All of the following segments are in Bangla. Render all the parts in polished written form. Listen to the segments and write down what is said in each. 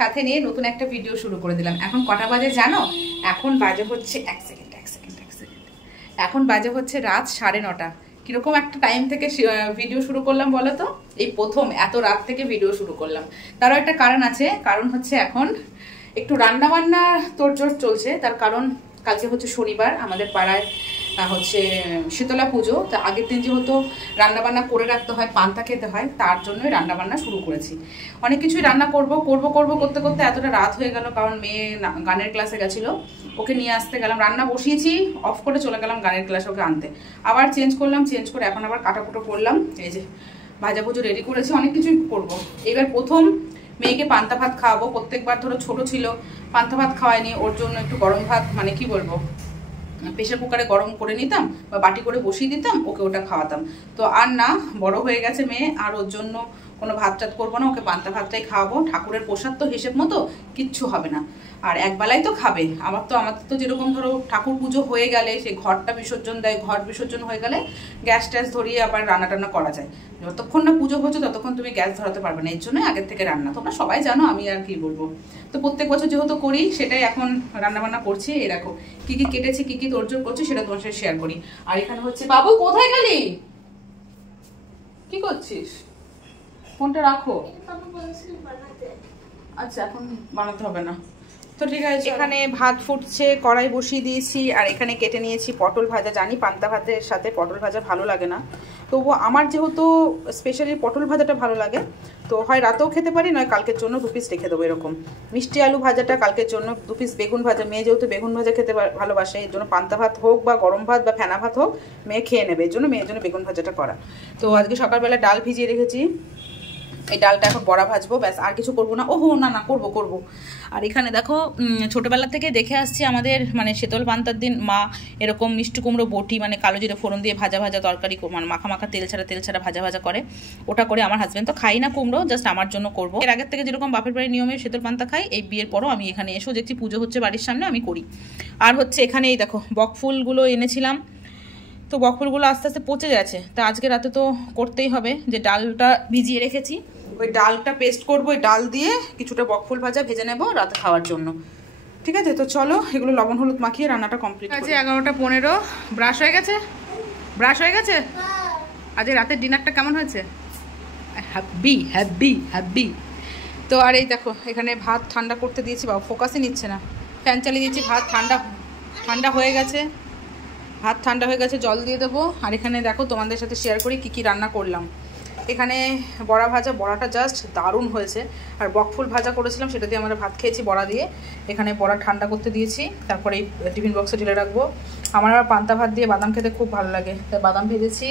সাথে নিয়ে নতুন একটা ভিডিও শুরু করে দিলাম। এখন কটা বাজে জানো? এখন বাজে হচ্ছে এক সেকেন্ড এখন বাজে হচ্ছে রাত 9:30। কিরকম একটা টাইম থেকে ভিডিও শুরু করলাম বলো তো? এই প্রথম এত রাত থেকে ভিডিও শুরু করলাম। তারও একটা কারণ আছে, কারণ হচ্ছে এখন একটু রান্না বান্না তোড়জোড় চলছে। তার কারণ কালকে হচ্ছে শনিবার, আমাদের পাড়ায় হচ্ছে শীতলা পুজো। তা আগের দিন যেহেতু রান্নাবান্না করে রাখতে হয়, পান্তা খেতে হয়, তার জন্যই রান্নাবান্না শুরু করেছি। অনেক কিছুই রান্না করব করতে করতে এতটা রাত হয়ে গেল, কারণ মেয়ে গানের ক্লাসে গেছিলো, ওকে নিয়ে আসতে গেলাম। রান্না বসিয়েছি, অফ করে চলে গেলাম গানের ক্লাসে ওকে আনতে। আবার চেঞ্জ করলাম, চেঞ্জ করে এখন আবার কাটাকুটো করলাম। এই যে ভাজাভুজো রেডি করেছি, অনেক কিছুই করবো। এবার প্রথম মেয়েকে পান্তা ভাত খাওয়াবো। প্রত্যেকবার ধরো ছোট ছিল পান্তা ভাত খাওয়াইনি, ওর জন্য একটু গরম ভাত, মানে কি বলবো, প্রেশার কুকারে গরম করে নিতাম বা বাটি করে বসিয়ে দিতাম, ওকে ওটা খাওয়াতাম। তো আর না, বড় হয়ে গেছে মেয়ে, আর ওর জন্য কোনো ভাত টাত করবো না, ওকে পান্তা ভাতটাই খাওয়াবো। ঠাকুরের প্রসাদ তো হিসেব মতো কিচ্ছু হবে না, আর একবেলাই তো খাবে। আমাদের তো যেরকম ধরো ঠাকুর পুজো হয়ে গেলে সে ঘরটা বিসর্জন দেয়, ঘর বিসর্জন হয়ে গেলে গ্যাস ট্যাস ধরিয়ে আবার রান্না টান্না করা যায়। যতক্ষণ না পুজো হচ্ছে ততক্ষণ তুমি গ্যাস ধরাতে পারবে না, এর জন্য আগের থেকে রান্না। তোমরা সবাই জানো, আমি আর কি বলবো। তো প্রত্যেক বছর যেহেতু করি, সেটাই এখন রান্না বান্না করছি। এই দেখো কি কি কেটেছি, কি কি তোড়জোড় করছি, সেটা তোমার সাথে শেয়ার করি। আর এখানে হচ্ছে, বাবু কোথায় গেলি, কি করছিস? ফোনটা রাখো। আচ্ছা, এখন বানাতে হবে না তো, ঠিক আছে। এখানে ভাত ফুটছে, কড়াই বসিয়ে দিয়েছি, আর এখানে কেটে নিয়েছি পটল ভাজা। জানি পান্তা ভাতের সাথে পটল ভাজা ভালো লাগে না, তবুও আমার যেহেতু স্পেশালি পটল ভাজাটা ভালো লাগে, তো হয় রাতেও খেতে পারি, নয় কালকের জন্য 2 পিস রেখে দেবো এরকম। মিষ্টি আলু ভাজাটা কালকের জন্য, 2 পিস বেগুন ভাজা, মেয়ে যেহেতু বেগুন ভাজা খেতে ভালোবাসে, এর জন্য পান্তা ভাত হোক বা গরম ভাত বা ফেনা ভাত হোক, মেয়ে খেয়ে নেবে, এর জন্য মেয়ের জন্য বেগুন ভাজাটা করা। তো আজকে সকালবেলা ডাল ভিজিয়ে রেখেছি, এই ডালটা এখন বড়া ভাজবো, ব্যাস। আর কিছু করবো না। ওহো না, করবো। আর এখানে দেখো, ছোটোবেলা থেকে দেখে আসছি আমাদের, মানে শীতল পান্তার দিন মা এরকম মিষ্টি কুমড়ো বটি, মানে কালো জিরে ফোড়ন দিয়ে ভাজা তরকারি, মানে মাখা তেল ছাড়া ভাজা করে, ওটা করে। আমার হাজব্যান্ড তো খাই না কুমড়ো, জাস্ট আমার জন্য করবো। এর আগের থেকে যেরকম বাপের বাড়ির নিয়মে শীতল পান্তা খাই, এই বিয়ের পরও আমি এখানে এসেও দেখছি পুজো হচ্ছে বাড়ির সামনে, আমি করি। আর হচ্ছে এখানে এই দেখো বকফুলগুলো এনেছিলাম, তো বকফুলগুলো আস্তে আস্তে পচে গেছে। তা আজকে রাতে তো করতেই হবে, যে ডালটা ভিজিয়ে রেখেছি, ওই ডালটা পেস্ট করবো, ওই ডাল দিয়ে কিছুটা বকফুল ভাজা ভেজে নেবো রাতে খাওয়ার জন্য। ঠিক আছে, তো চলো এগুলো লবণ হলুদ মাখিয়ে রান্নাটা কমপ্লিট করি। আজকে 11:15। ব্রাশ হয়ে গেছে। আজকে রাতের ডিনারটা কেমন হয়েছে? হ্যাপি। তো আর এই দেখো, এখানে ভাত ঠান্ডা করতে দিয়েছি, বাবা ফোকাসই নিচ্ছে না, ফ্যান চালিয়ে দিয়েছি। ভাত ঠান্ডা হয়ে গেছে, জল দিয়ে দেবো। আর এখানে দেখো তোমাদের সাথে শেয়ার করি কি রান্না করলাম। এখানে বড়াটা জাস্ট দারুণ হয়েছে। আর বকফুল ভাজা করেছিলাম, সেটা দিয়ে আমরা ভাত খেয়েছি বড়া দিয়ে। এখানে বড়া ঠান্ডা করতে দিয়েছি, তারপরে এই টিফিন বক্সে ঢেলে রাখবো। আমার আবার পান্তা ভাত দিয়ে বাদাম খেতে খুব ভালো লাগে, তাই বাদাম ভেজেছি।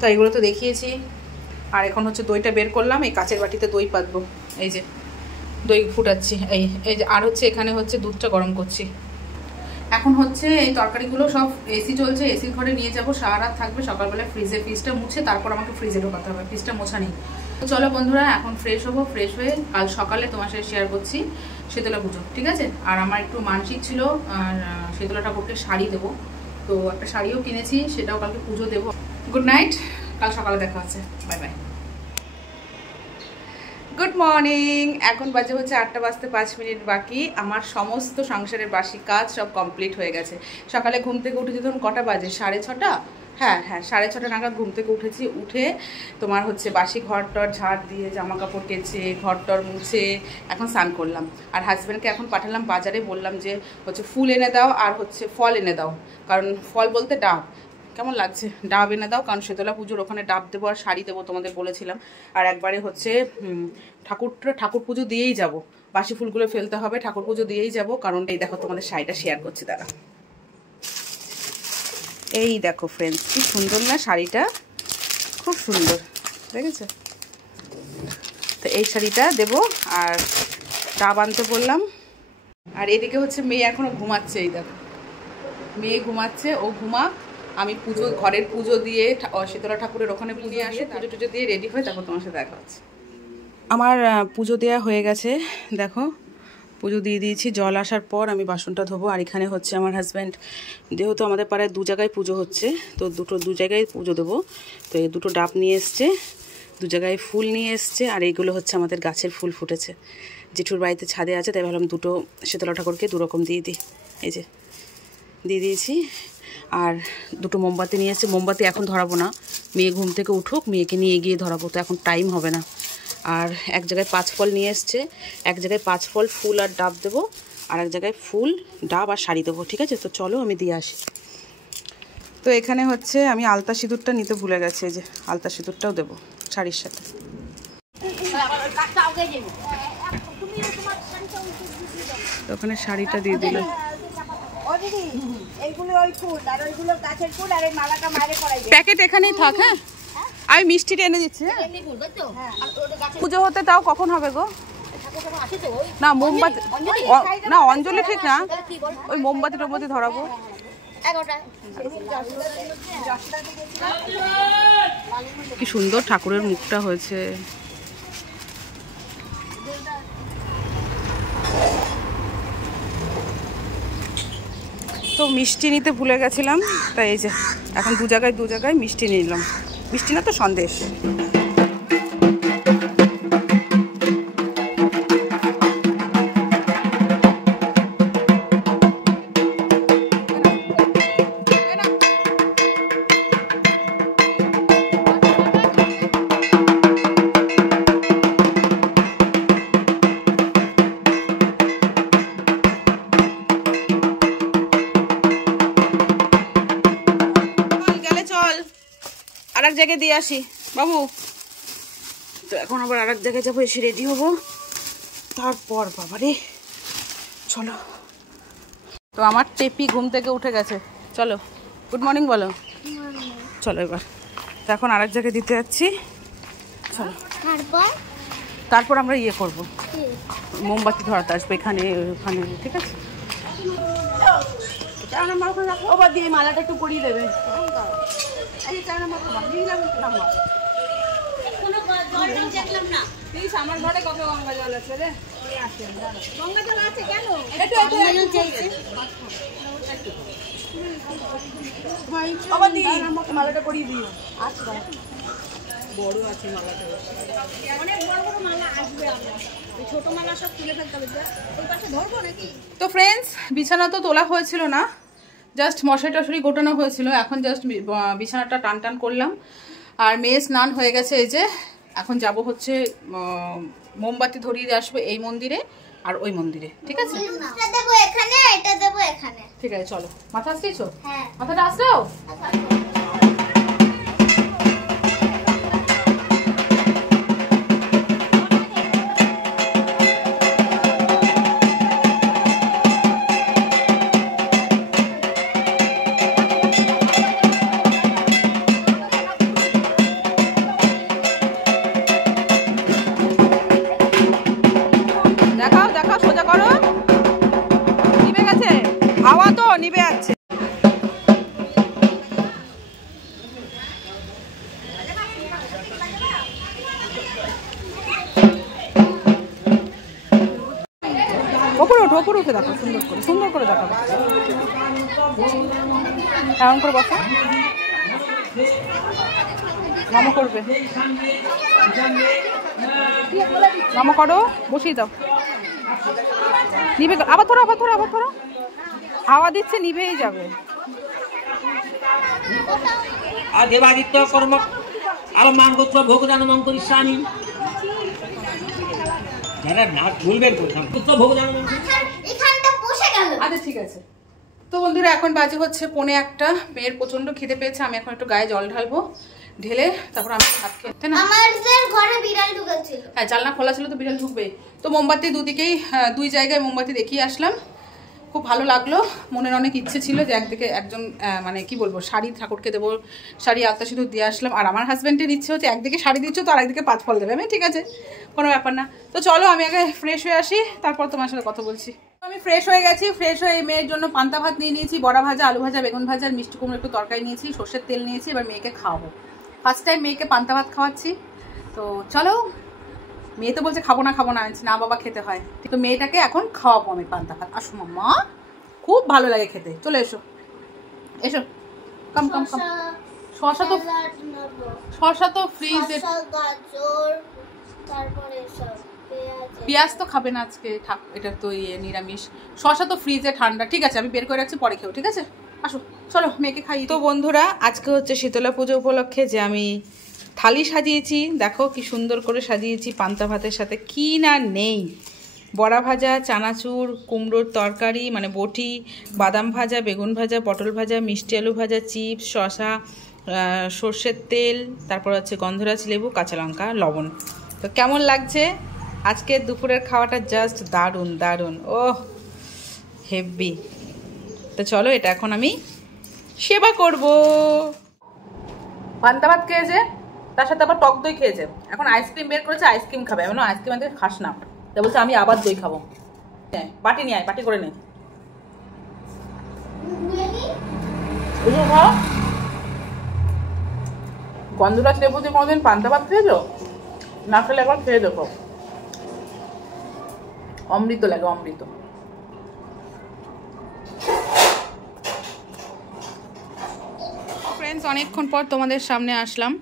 তো এগুলো তো দেখিয়েছি। আর এখন হচ্ছে দইটা বের করলাম, এই কাচের বাটিতে দই পাতবো। এই যে দই ফুটাচ্ছি, এই যে। আর হচ্ছে এখানে হচ্ছে দুধটা গরম করছি। এখন হচ্ছে এই তরকারিগুলো সব এসি চলছে, এসির ঘরে নিয়ে যাবো, সারা রাত থাকবে। সকালবেলা ফ্রিজটা মুছে তারপর আমাকে ফ্রিজে ঢোকাতে হবে, ফ্রিজটা মোছা নেই। তো চলো বন্ধুরা, এখন ফ্রেশ হবো, ফ্রেশ হয়ে কাল সকালে তোমার সাথে শেয়ার করছি শীতলা পুজো, ঠিক আছে? আর আমার একটু মানসিক ছিল, আর শীতলা ঠাকুরকে শাড়ি দেবো, তো একটা শাড়িও কিনেছি, সেটাও কালকে পুজো দেবো। গুড নাইট, কাল সকালে দেখা হচ্ছে, বাই বাই। গুড মর্নিং, এখন বাজে হচ্ছে 8:05 বাকি। আমার সমস্ত সংসারের বাসি কাজ সব কমপ্লিট হয়ে গেছে। সকালে ঘুম থেকে উঠেছি, তখন কটা বাজে? 6:30। হ্যাঁ 6:30 নাগাদ ঘুম থেকে উঠেছি। উঠে তোমার হচ্ছে বাসি ঘরটর ঝাড় দিয়ে, জামা কাপড় কেচে, ঘরটর মুছে এখন স্নান করলাম। আর হাজব্যান্ডকে এখন পাঠালাম বাজারে, বললাম যে হচ্ছে ফুল এনে দাও আর হচ্ছে ফল এনে দাও, কারণ ফল বলতে ডাব, কেমন লাগছে, ডাব এনে দাও, কারণ শীতলা পুজোর ওখানে ডাব দেবো আর শাড়ি দেবো, তোমাদের বলেছিলাম। আর একবারে হচ্ছে ঠাকুর পুজো দিয়েই যাব, বাসি ফুলগুলো ফেলতে হবে, ঠাকুর পুজো দিয়েই যাব। কারণ এই দেখো তোমাদের শাড়িটা শেয়ার করছি, দাঁড়া। এই দেখো ফ্রেন্ডস, কি সুন্দর না শাড়িটা, খুব সুন্দর, দেখেছো? তো এই শাড়িটা দেবো, আর ডাব আনতে বললাম। আর এদিকে হচ্ছে মেয়ে এখনো ঘুমাচ্ছে, এই দেখো মেয়ে ঘুমাচ্ছে, ও ঘুমাক, আমি ঘরের পুজো দিয়ে শীতলা ঠাকুরের ওখানে পুজো আসে, পুজো টুজো দিয়ে রেডি হয়ে তারপর তোমার সাথে দেখা হচ্ছে। আমার পুজো দেওয়া হয়ে গেছে, দেখো পুজো দিয়ে দিয়েছি। জল আসার পর আমি বাসনটা ধোবো। আর এখানে হচ্ছে আমার হাজব্যান্ড, যেহেতু আমাদের পাড়ায় 2 জায়গায় পুজো হচ্ছে, তো 2 জায়গায় পুজো দেবো, তো এই 2টো ডাব নিয়ে এসছে, 2 জায়গায় ফুল নিয়ে এসছে। আর এইগুলো হচ্ছে আমাদের গাছের ফুল ফুটেছে, জেঠুর বাড়িতে ছাদে আছে, তাই ভাবলাম দুটো শীতলা ঠাকুরকে দুরকম দিয়ে দিই। এই যে দিয়ে দিয়েছি। আর দুটো মোমবাতি নিয়ে এসেছি। মোমবাতি এখন ধরাবো না, মেয়ে ঘুম থেকে উঠুক, মেয়েকে নিয়ে গিয়ে ধরাবো, তো এখন টাইম হবে না। আর এক জায়গায় 5 ফল নিয়ে এসছে, এক জায়গায় 5 ফল ফুল আর ডাব দেবো, আর এক জায়গায় ফুল ডাব আর শাড়ি দেবো। ঠিক আছে, তো চলো আমি দিয়ে আসি। তো এখানে হচ্ছে আমি আলতা সিঁদুরটা নিতে ভুলে গেছি, এই যে আলতা সিঁদুরটাও দেবো শাড়ির সাথে। তো ওখানে শাড়িটা দিয়ে দিল। প্যাকেট এখানেই থাক। হ্যাঁ, আমি মিষ্টিটা এনে দিচ্ছি। পুজো হতে তাও কখন হবে গো? না মোমবাতি না, অঞ্জলি ঠিক না, ওই মোমবাতি টোমবাতি ধরাবো। কি সুন্দর ঠাকুরের মুখটা হয়েছে। তো মিষ্টি নিতে ভুলে গেছিলাম, তাই এই যে এখন দু জায়গায় মিষ্টি নিলাম। মিষ্টি না তো, সন্দেশ। আর এক জায়গায় দিয়ে আসি বাবু। তো এখন আবার আর এক জায়গায় যাবো, এসে রেডি হবো, তারপর বাবারে চলো। তো আমার টেপি ঘুম থেকে উঠে গেছে, চলো গুড মর্নিং বলো। চলো এবার, তো এখন আর এক জায়গায় দিতে যাচ্ছি, চলো। তারপর আমরা ইয়ে করবো, মোমবাতি ধরাতে আসবো এখানে ওখানে। ঠিক আছে, ওবার দিয়ে মালাটা একটু পরিয়ে দেবে। আমার ঘরে কত গঙ্গা জল আছে রে? গঙ্গা জল আছে কেন? মালাটা পরিয়ে দিও। আচ্ছা, বড় আছে মালাটা, অনেক বড় বড় মালা আসবে। ছোট মালা সব তুলে ফেলতে হবে, ওই পাশে ধরবো নাকি? তো ফ্রেন্ডস, বিছানা তো তোলা হয়েছিল না, জাস্ট মশারি টশারি গোটানো হয়েছিল। এখন জাস্ট বিছানাটা টান টান করলাম। আর মেয়ে স্নান হয়ে গেছে, এই যে এখন যাব হচ্ছে মোমবাতি ধরিয়ে আসবো এই মন্দিরে আর ওই মন্দিরে। ঠিক আছে, ঠিক আছে চলো। মাথা আসতেইছো? মাথাটা আসলেও নিবে আছে। ওপরে উঠে দেখো, সুন্দর করে দেখাবো। এমন করে বসো, নম করবে, নম করো, বসিয়ে দাও। নিবে, আবার ধরো। হাওয়া দিচ্ছে, নিভেই যাবে। দেবাদিত্য কর্ম আলম্বান গোত্র ভোগ জানমং করিষ্যামি। যারা না ভুলবেন করতাম গোত্র ভোগ জানমং। আচ্ছা ঠিক আছে। তো বন্ধুরা, এখন বাজে হচ্ছে 1:45। মেয়ের প্রচন্ড খিদে পেয়েছে, আমি এখন একটু গায়ে জল ঢালবো, ঢেলে তারপর আমি ভাত খেতে না। আমাদের ঘরে বিড়াল ঢুকেছিল। হ্যাঁ, জানলা খোলা ছিল তো বিড়াল ঢুকবে। তো মোমবাতি দুদিকেই, দুই জায়গায় মোমবাতি দেখিয়ে আসলাম, খুব ভালো লাগলো। মনের অনেক ইচ্ছে ছিল যে একদিকে একজন মানে কি বলবো, শাড়ি ঠাকুরকে দেবো, শাড়ি আলতা সিঁদুর দিয়ে আসলাম। আর আমার হাজব্যান্ডের ইচ্ছে হচ্ছে একদিকে শাড়ি দিচ্ছ তো আরেকদিকে 5 ফল দেবে। আমি ঠিক আছে, কোনো ব্যাপার না। তো চলো আমি আগে ফ্রেশ হয়ে আসি, তারপর তোমার সাথে কথা বলছি। আমি ফ্রেশ হয়ে গেছি। ফ্রেশ হয়ে মেয়ের জন্য পান্তা ভাত নিয়ে নিয়েছি, বড়া ভাজা, আলু ভাজা, বেগুন ভাজা, আর মিষ্টি কুমড়ো একটু তরকারি নিয়েছি, সর্ষের তেল নিয়েছি। এবার মেয়েকে খাওয়াবো, ফার্স্ট টাইম মেয়েকে পান্তা ভাত খাওয়াচ্ছি। তো চলো, মেয়ে তো বলছে খাবো না, না বাবা খেতে হয়। তো মেয়েটাকে এখন খাওয়াবো আমি পান্তা ভাত। আসো মাম্মা, খুব ভালো লাগে খেতে। চলে এসো কাম। শসা তো ফ্রিজে, গাজর, তারপরে সব পেঁয়াজ পেঁয়াজ তো খাবে না আজকে, থাক, এটা তো নিরামিষ। শশা তো ফ্রিজে ঠান্ডা, ঠিক আছে আমি বের করে রাখছি, পরে খেও, ঠিক আছে? আসো চলো মেয়েকে খাই। তো বন্ধুরা, আজকে হচ্ছে শীতলা পুজো উপলক্ষে যে আমি থালি সাজিয়েছি, দেখো কি সুন্দর করে সাজিয়েছি পান্তা ভাতের সাথে। কি না নেই, বড়া ভাজা, চানাচুর, কুমড়োর তরকারি মানে বটি, বাদাম ভাজা, বেগুন ভাজা, পটল ভাজা, মিষ্টি আলু ভাজা, চিপস, শশা, সর্ষের তেল, তারপর হচ্ছে গন্ধরাজ লেবু, কাঁচা লঙ্কা, লবণ। তো কেমন লাগছে আজকে দুপুরের খাওয়াটা? জাস্ট দারুণ দারুণ, ওহ হেভি। তো চলো এটা এখন আমি সেবা করব। পান্তা ভাত খেয়েছে, তার সাথে আবার টক দই খেয়েছে, এখন আইসক্রিম বের করেছে, আইসক্রিম খাবে। আমি আইসক্রিম আনতে খাস না, তা বলছে আমি আবার দই খাবো। বাটি নিয়ে আয়, বাটি করে নে। গন্ধরাজ লেবু দিয়ে কোনোদিন পান্তা ভাত খেয়েছো? না খেলে একবার খেয়ে দেখো, অমৃত লাগে, অমৃত। ফ্রেন্ডস, অনেকক্ষণ পর তোমাদের সামনে আসলাম।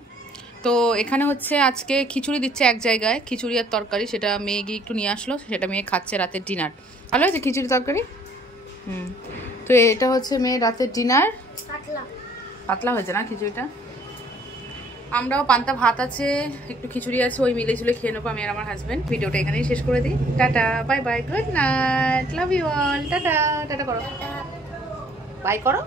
তো এখানে হচ্ছে আজকে খিচুড়ি দিচ্ছে এক জায়গায়, খিচুড়ি আর তরকারি, সেটা মেয়ে গিয়ে একটু নিয়ে আসলো, সেটা মেয়ে খাচ্ছে রাতের ডিনার। ভালো হয়েছে খিচুড়ি তরকারি? তো এটা হচ্ছে মেয়ের রাতের ডিনার। পাতলা হয়েছে না খিচুড়িটা? আমরাও পান্তা ভাত আছে, একটু খিচুড়ি আছে, ওই মিলে ঝুলে খেয়ে নেবো আমি আর আমার হাজব্যান্ড। ভিডিওটা এখানেই শেষ করে দিই। Tata, bye bye, good night, love you all, tata. Tata করো, বাই করো।